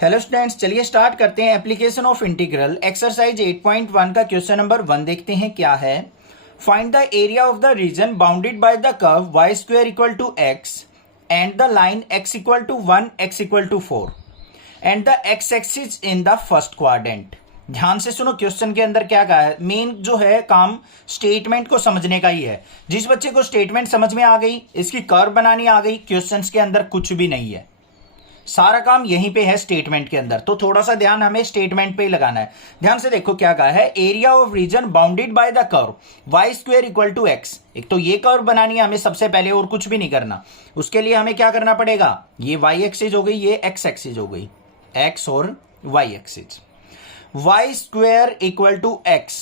Hello students, चलिए start करते हैं। एप्लीकेशन ऑफ इंटीग्रल एक्सरसाइज 8.1 का क्वेश्चन नंबर 1 देखते हैं क्या है। Find the area of the region bounded by the curve y square equal to x and the line x equal to 1 x equal to 4 and the x axis in the first quadrant. ध्यान से सुनो, question के अंदर क्या कहा है। Main जो है काम स्टेटमेंट को समझने का ही है। जिस बच्चे को स्टेटमेंट समझ में आ गई, इसकी कर्व बनानी आ गई, क्वेश्चंस के अंदर कुछ भी नहीं है, सारा काम यहीं पे है स्टेटमेंट के अंदर। तो थोड़ा सा ध्यान हमें स्टेटमेंट पे ही लगाना है। ध्यान से देखो क्या कहा है, area of region bounded by the curve y square equal to x। एक तो ये कर्व बनानी है हमें सबसे पहले, और कुछ भी नहीं करना। उसके लिए हमें क्या करना पड़ेगा, ये y एक्सिस हो गई, ये x एक्सिस हो गई, x और y axis. y square equal to x,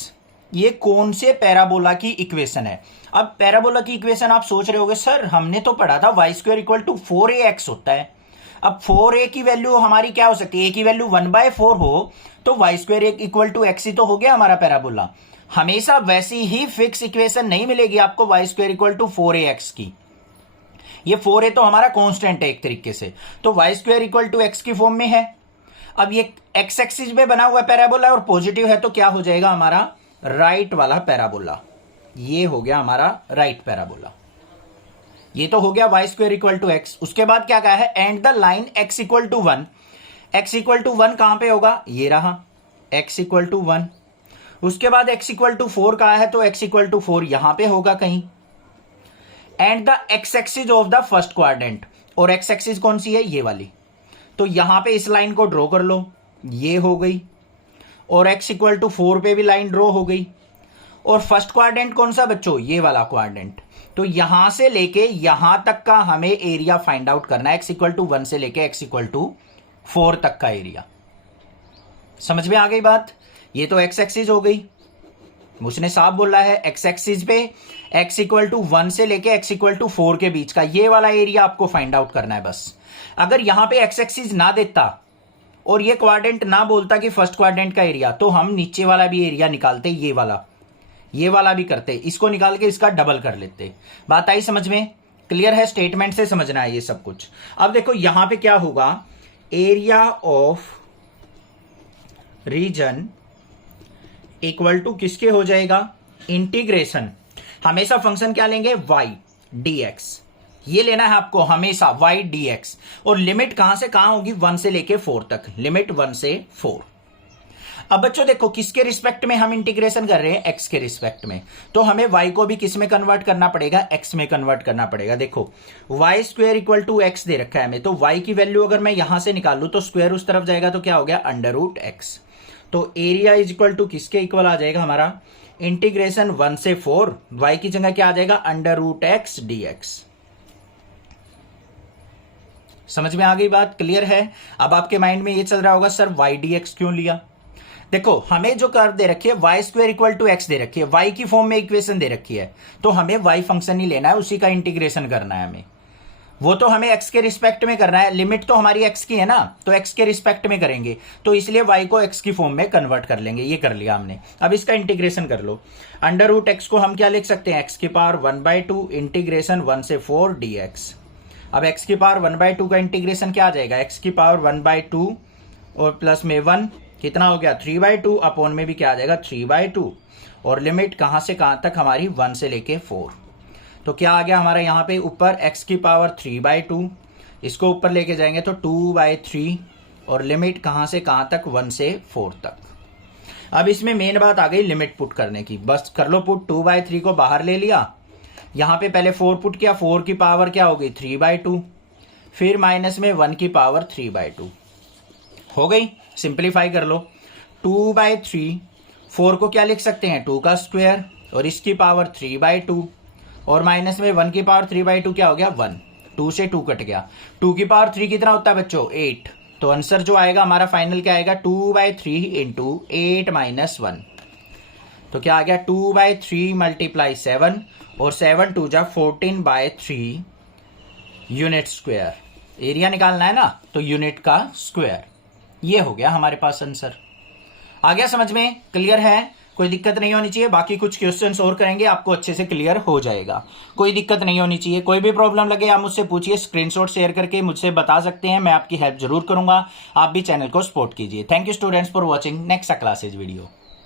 ये कौन से पैराबोला की इक्वेशन है। अब पैराबोला की इक्वेशन आप सोच रहे होगे, सर हमने तो पढ़ा था y square equal to 4ax होता है। अब 4a की वैल्यू हमारी क्या हो सकती है, a की वैल्यू 1/4 हो तो y square equal to x ही तो हो गया हमारा पैराबोला। हमेशा वैसी ही फिक्स इक्वेशन नहीं मिलेगी आपको y square equal to 4ax की। ये 4a तो हमारा कांस्टेंट है एक तरीके से, तो y square equal to x की फॉर्म में है। अब ये x एक्सिस में बना हुआ पैराबोला और पॉजिटिव है, तो क्या हो जाएगा हमारा राइट वाला पैराबोला। ये हो गया हमारा राइट पैराबोला। ये तो हो गया y square equal to x। उसके बाद क्या कहा है, and the line x equal to 1। x equal to 1 कहां पे होगा, ये रहा x इक्वल टू 1। उसके बाद x इक्वल टू 4 कहा है, तो x इक्वल टू 4 यहां पे होगा कहीं। And the x axis of the first quadrant, और x एक्सिस कौन सी है, ये वाली। तो यहां पे इस लाइन को ड्रॉ कर लो, ये हो गई। और x इक्वल टू 4 पे भी लाइन ड्रॉ हो गई। और फर्स्ट क्वाड्रेंट कौन सा बच्चों, ये वाला क्वाड्रेंट। तो यहां से लेके यहां तक का हमें एरिया फाइंड आउट करना है, x इक्वल टू 1 से लेके x इक्वल टू 4 तक का एरिया। समझ में आ गई बात। ये तो x एक्सिस हो गई, उसने साफ बोला है x एक्सिस पे x इक्वल टू 1 से लेके x इक्वल टू 4 के बीच का ये वाला एरिया आपको फाइंड आउट करना है बस। अगर यहां पे x एक्सिस ना देता और ये क्वाड्रेंट ना बोलता कि फर्स्ट क्वाड्रेंट का एरिया, तो हम नीचे वाला भी एरिया निकालते, ये वाला भी करते, इसको निकाल के इसका डबल कर लेते। बात आई समझ में, क्लियर है। स्टेटमेंट से समझना है ये सब कुछ। अब देखो यहां पे क्या होगा, area of region equal to किसके हो जाएगा, इंटीग्रेशन। हमेशा फंक्शन क्या लेंगे, y dx, ये लेना है आपको हमेशा y dx। और लिमिट कहां से कहां होगी, 1 से लेके 4 तक, लिमिट 1 से 4। अब बच्चों देखो किसके रिस्पेक्ट में हम इंटीग्रेशन कर रहे हैं, x के रिस्पेक्ट में। तो हमें y को भी किस में कन्वर्ट करना पड़ेगा, x में कन्वर्ट करना पड़ेगा। देखो y square equal to x दे रखा है हमें, तो y की वैल्यू अगर मैं यहां से निकालू तो स्क्वायर उस तरफ जाएगा, तो क्या हो गया अंडर रूट x। तो एरिया इज इक्वल टू किसके इक्वल आ जाएगा हमारा, इंटीग्रेशन 1 से 4, y की जगह क्या आ जाएगा, अंडर रूट x dx। समझ में आ गई बात, क्लियर है। अब आपके माइंड में ये चल रहा होगा, सर y dx क्यों लिया। देखो हमें जो कर्व दे रखी है y square equal to x दे रखी है, y की फॉर्म में इक्वेशन दे रखी है, तो हमें y फंक्शन ही लेना है, उसी का इंटीग्रेशन करना है हमें। वो तो हमें x के रिस्पेक्ट में करना है, लिमिट तो हमारी x की है ना, तो x के रिस्पेक्ट में करेंगे, तो इसलिए y को x की फॉर्म में कन्वर्ट कर लेंगे। ये कर लिया हमने। अब इसका इंटीग्रेशन कर लो। अंडर रूट x को हम क्या लिख सकते हैं, x की पावर 1/2 इंटीग्रेशन 1 से 4 dx। अब x की पावर 1/2 का इंटीग्रेशन क्या आ जाएगा, x की पावर 1/2 और प्लस में 1 कितना हो गया, 3/2 अपॉन में भी क्या आ जाएगा 3/2। और लिमिट कहां से कहां तक हमारी, 1 से लेके 4। तो क्या आ गया हमारा यहाँ पे ऊपर x की पावर 3/2, इसको ऊपर लेके जाएंगे तो 2/3, और लिमिट कहां से कहां तक, 1 से 4 तक। अब इसमें मेन बात आ गई लिमिट पुट करने की, बस कर लो पुट। 2/3 को बाहर ले लिया, यहां पे पहले 4 पुट किया, 4 की पावर क्या हो गई 3/2, फिर माइनस में 1 की पावर 3/2 हो गई। सिंप्लीफाई कर लो, 2/3, 4 को क्या लिख सकते हैं 2 का स्क्वायर, और इसकी पावर 3/2, और माइनस में 1 की पावर 3/2 क्या हो गया 1, 2 से 2 कट गया। 2 की पावर 3 कितना होता है बच्चों, 8। तो आंसर जो आएगा हमारा फाइनल क्या आएगा, 2/3 इंटू 8 माइनस 1। तो क्या आ गया 2/3 मल्टीप्लाई 7, और 7 2 जा 14/3 यूनिट स्क्वायर। एरिया निकालना है ना, तो यूनिट का स्क्वायर। ये हो गया हमारे पास आंसर। आ गया समझ में, क्लियर है। कोई दिक्कत नहीं होनी चाहिए। बाकी कुछ क्वेश्चंस और करेंगे, आपको अच्छे से क्लियर हो जाएगा। कोई दिक्कत नहीं होनी चाहिए। कोई भी प्रॉब्लम लगे आप मुझसे पूछिए, स्क्रीनशॉट शेयर करके मुझसे बता सकते हैं, मैं आपकी हेल्प जरूर करूंगा। आप भी चैनल को सपोर्ट कीजिए। Thank you students for watching next classes video.